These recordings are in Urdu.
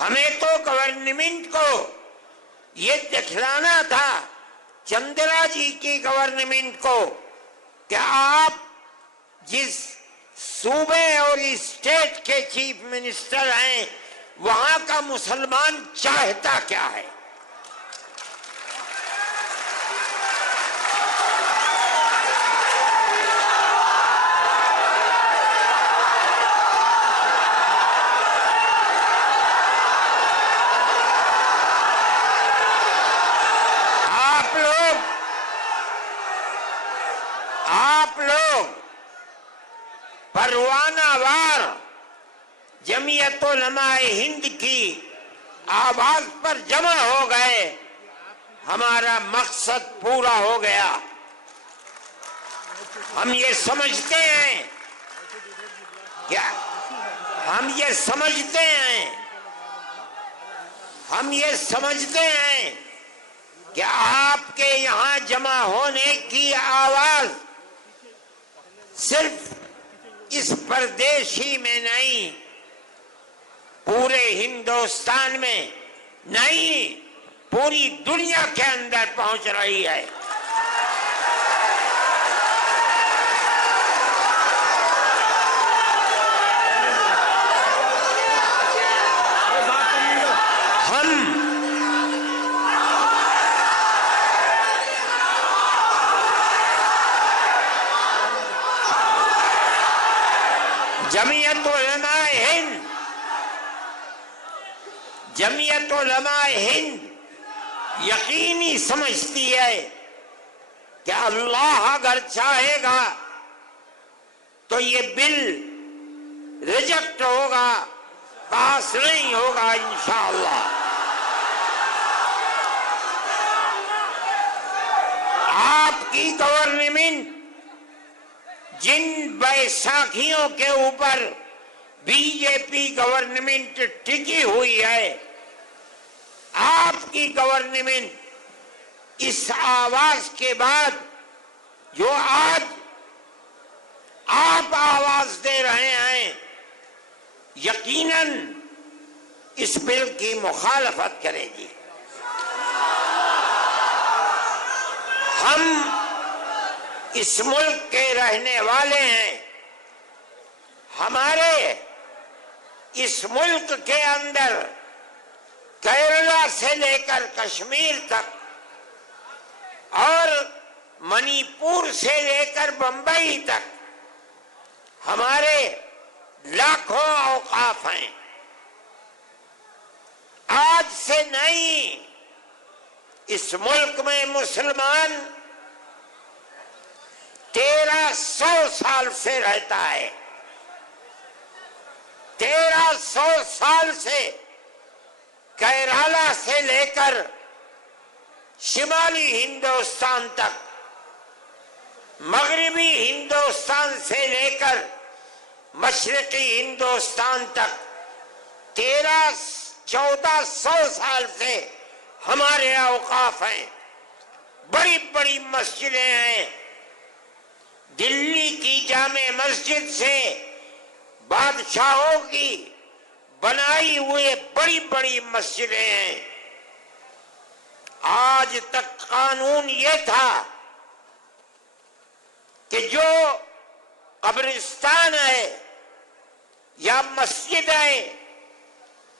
ہمیں تو گورنمنٹ کو یہ دکھلانا تھا، چندرا جی کی گورنمنٹ کو، کہ آپ جس صوبے اور اسٹیٹ کے چیف منسٹر ہیں وہاں کا مسلمان چاہتا کیا ہے۔ آپ لوگ پروانہ وار جمعیت علماء ہند کی آواز پر جمع ہو گئے، ہمارا مقصد پورا ہو گیا۔ ہم یہ سمجھتے ہیں کہ آپ کے یہاں جمع ہونے کی آواز صرف اس پردیش ہی میں نہیں، پورے ہندوستان میں نہیں، پوری دنیا کے اندر پہنچ رہی ہے۔ جمعیت علماء ہند یقینی سمجھتی ہے کہ اللہ اگر چاہے گا تو یہ بل ریجیکٹ ہوگا، پاس نہیں ہوگا انشاءاللہ۔ آپ کی گورنمنٹ جن بیساکھیوں کے اوپر بی جے پی گورنمنٹ ٹکی ہوئی ہے، آپ کی گورنمنٹ اس آواز کے بعد جو آج آپ آواز دے رہے ہیں، یقیناً اس بل کی مخالفت کرے گی۔ ہم اس ملک کے رہنے والے ہیں، ہمارے اس ملک کے اندر کیرلا سے لے کر کشمیر تک اور منی پور سے لے کر بمبئی تک ہمارے لاکھوں اوقاف ہیں۔ آج سے نہیں، اس ملک میں مسلمان 1300 سال سے رہتا ہے۔ 1300 سال سے کیرالہ سے لے کر شمالی ہندوستان تک، مغربی ہندوستان سے لے کر مشرقی ہندوستان تک 1300-1400 سال سے ہمارے اوقاف ہیں۔ بڑی بڑی مسجدیں ہیں، دلی کی جامع مسجد سے بادشاہوں کی بنائی ہوئے بڑی بڑی مسجدیں ہیں۔ آج تک قانون یہ تھا کہ جو قبرستان ہے یا مسجد ہے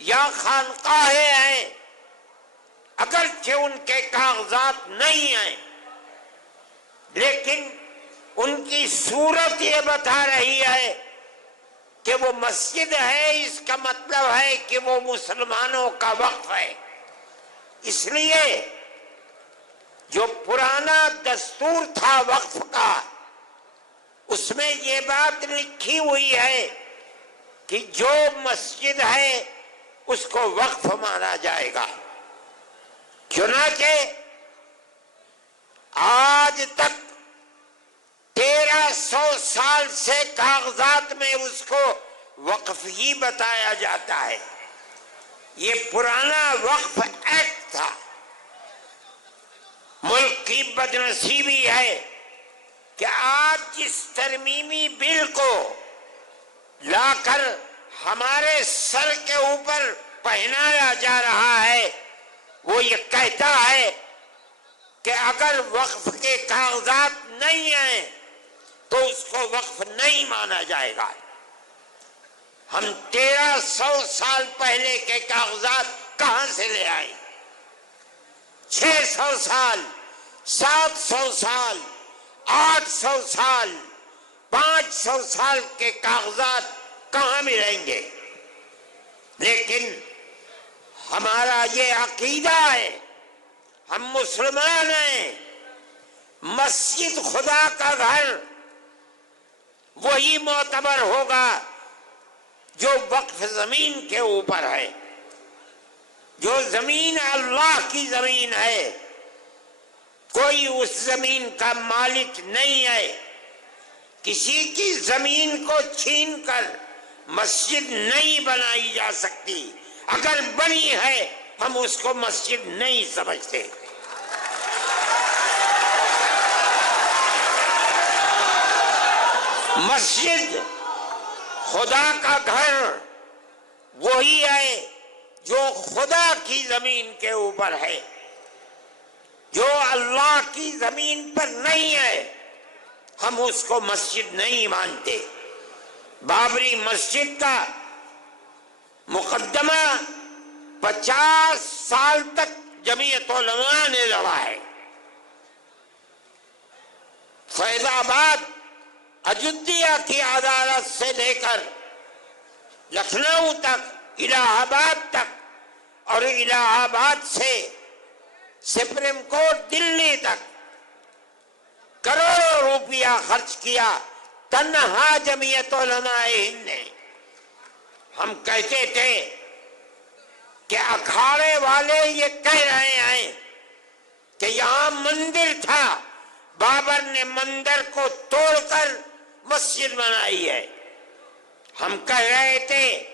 یا خانقاہیں ہیں، اگرچہ ان کے کاغذات نہیں ہیں، لیکن ان کی صورت یہ بتا رہی ہے کہ وہ مسجد ہے، اس کا مطلب ہے کہ وہ مسلمانوں کا وقف ہے۔ اس لیے جو پرانا دستور تھا وقف کا، اس میں یہ بات لکھی ہوئی ہے کہ جو مسجد ہے اس کو وقف مانا جائے گا۔ چنانچہ آج تک 1300 سال سے کاغذات میں اس کو وقف ہی بتایا جاتا ہے۔ یہ پرانا وقف ایکٹ تھا۔ ملک کی بدنصیبی ہے کہ آج جس ترمیمی بل کو لا کر ہمارے سر کے اوپر پہنایا جا رہا ہے وہ یہ کہتا ہے کہ اگر وقف کے کاغذات نہیں ہیں تو اس کو وقف نہیں مانا جائے گا۔ ہم 1300 سال پہلے کے کاغذات کہاں سے لے آئے؟ 600 سال، 700 سال، 800 سال، 500 سال کے کاغذات کہاں ملیں گے؟ لیکن ہمارا یہ عقیدہ ہے، ہم مسلمان ہیں، مسجد خدا کا گھر وہی معتبر ہوگا جو وقف زمین کے اوپر ہے۔ جو زمین اللہ کی زمین ہے، کوئی اس زمین کا مالک نہیں ہے۔ کسی کی زمین کو چھین کر مسجد نہیں بنائی جا سکتی، اگر بنی ہے ہم اس کو مسجد نہیں سمجھتے۔ مسجد خدا کا گھر وہی ہے جو خدا کی زمین کے اوپر ہے۔ جو اللہ کی زمین پر نہیں ہے ہم اس کو مسجد نہیں مانتے۔ بابری مسجد کا مقدمہ 50 سال تک جمعیت علماء نے لڑا ہے۔ فیض آباد اجودھیا کی عدالت سے لے کر لکھنؤ تک، الہ آباد تک، اور الہ آباد سے سپریم کورٹ دلی تک کروڑوں روپیہ خرچ کیا تنہا جمعیت علماء ہند نے۔ ہم کہتے تھے کہ اکھاڑے والے یہ کہہ رہے ہیں کہ یہاں مندر تھا، بابر نے مندر کو توڑ کر مسجد بنائی ہے۔ ہم کہہ رہے تھے،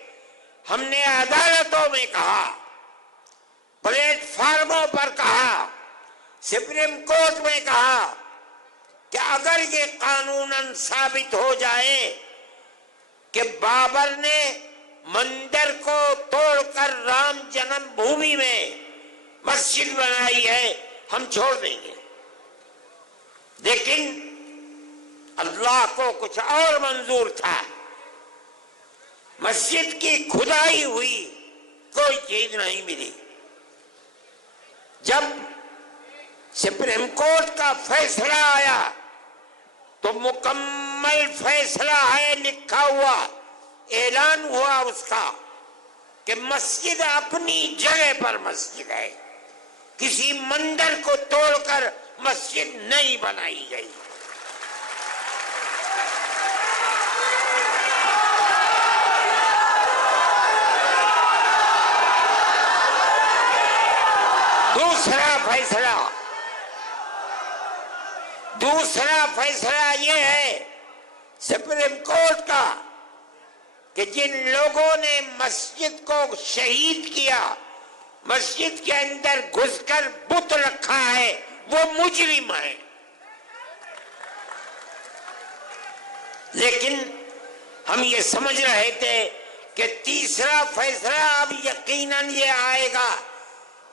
ہم نے عدالتوں میں کہا، پلیٹ فارموں پر کہا، سپریم کورٹ میں کہا کہ اگر یہ قانوناً ثابت ہو جائے کہ بابر نے مندر کو توڑ کر رام جنم بھومی میں مسجد بنائی ہے، ہم چھوڑ دیں گے۔ لیکن اللہ کو کچھ اور منظور تھا۔ مسجد کی کھدائی ہوئی کوئی چیز نہیں ملی۔ جب سپریم کورٹ کا فیصلہ آیا تو مکمل فیصلہ ہے، لکھا ہوا، اعلان ہوا اس کا کہ مسجد اپنی جگہ پر مسجد ہے، کسی مندر کو توڑ کر مسجد نہیں بنائی گئی۔ دوسرا فیصلہ یہ ہے سپریم کورٹ کا کہ جن لوگوں نے مسجد کو شہید کیا، مسجد کے اندر گھس کر بت رکھا ہے، وہ مجرم ہیں۔ لیکن ہم یہ سمجھ رہے تھے کہ تیسرا فیصلہ اب یقیناً یہ آئے گا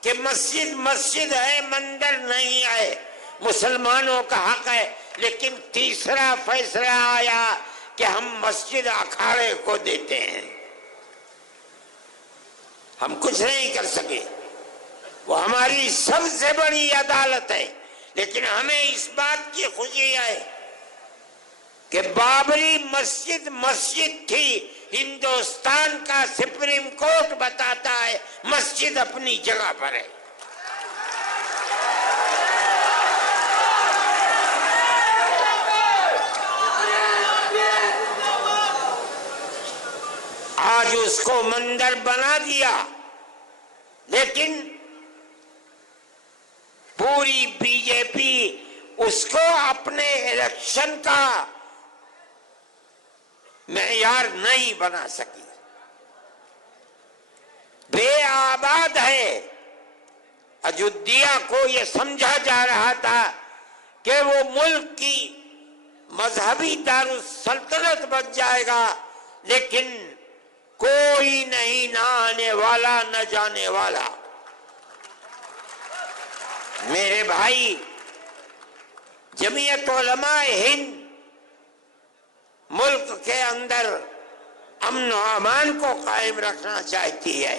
کہ مسجد مسجد ہے، مندر نہیں ہے، مسلمانوں کا حق ہے۔ لیکن تیسرا فیصلہ آیا کہ ہم مسجد اکھاڑے کو دیتے ہیں۔ ہم کچھ نہیں کر سکے، وہ ہماری سب سے بڑی عدالت ہے، لیکن ہمیں اس بات کی خوشی ہے کہ بابری مسجد مسجد تھی۔ ہندوستان کا سپریم کورٹ بتاتا ہے مسجد اپنی جگہ پر ہے۔ آج اس کو مندر بنا دیا، لیکن پوری بی جے پی اس کو اپنے الیکشن کا معیار نہیں بنا سکی۔ بے آباد ہے۔ اجودھیا کو یہ سمجھا جا رہا تھا کہ وہ ملک کی مذہبی دارالسلطنت بن جائے گا، لیکن کوئی نہیں، نہ آنے والا نہ جانے والا۔ میرے بھائی، جمعیت علماء ہند ملک کے اندر امن و امان کو قائم رکھنا چاہتی ہے۔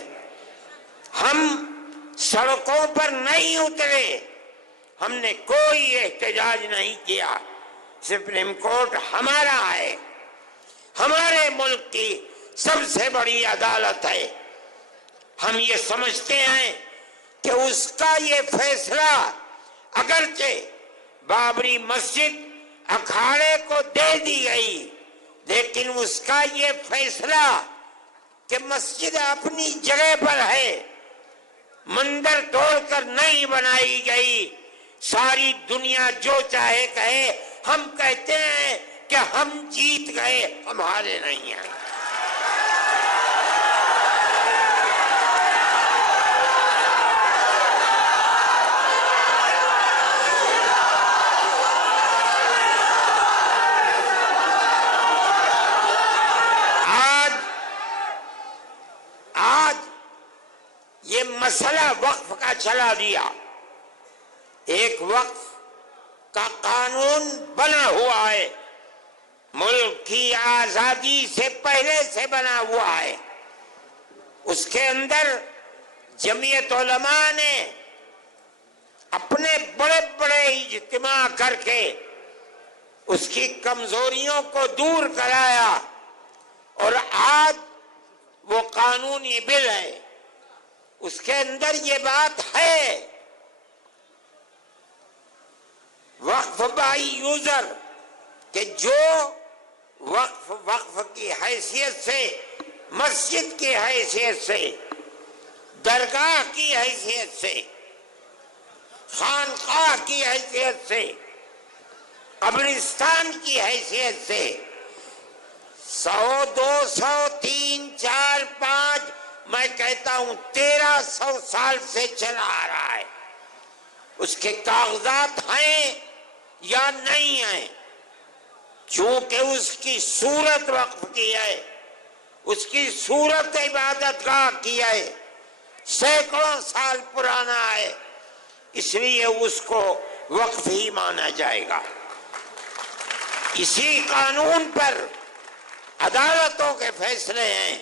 ہم سڑکوں پر نہیں اترے، ہم نے کوئی احتجاج نہیں کیا۔ سپریم کورٹ ہمارا ہے، ہمارے ملک کی سب سے بڑی عدالت ہے۔ ہم یہ سمجھتے ہیں کہ اس کا یہ فیصلہ اگرچہ بابری مسجد اکھاڑے کو دے دی گئی، لیکن اس کا یہ فیصلہ کہ مسجد اپنی جگہ پر ہے، مندر توڑ کر نہیں بنائی گئی، ساری دنیا جو چاہے کہے، ہم کہتے ہیں کہ ہم جیت گئے، ہمارے نہیں ہیں۔ یہ مسئلہ وقف کا چلا دیا، ایک وقف کا قانون بنا ہوا ہے، ملک کی آزادی سے پہلے سے بنا ہوا ہے۔ اس کے اندر جمعیت علماء نے اپنے بڑے بڑے اجتماع کر کے اس کی کمزوریوں کو دور کرایا، اور آج وہ قانونی بل ہے، اس کے اندر یہ بات ہے وقف بائی یوزر، کہ جو وقف کی حیثیت سے، مسجد کی حیثیت سے، درگاہ کی حیثیت سے، خانقاہ کی حیثیت سے، قبرستان کی حیثیت سے 100 200 3 4 5 میں کہتا ہوں 1300 سال سے چلا آ رہا ہے، اس کے کاغذات ہیں یا نہیں ہیں، چونکہ اس کی صورت وقف کی ہے، اس کی صورت عبادت گاہ کی ہے، سینکڑوں سال پرانا ہے، اس لیے اس کو وقف ہی مانا جائے گا۔ اسی قانون پر عدالتوں کے فیصلے ہیں،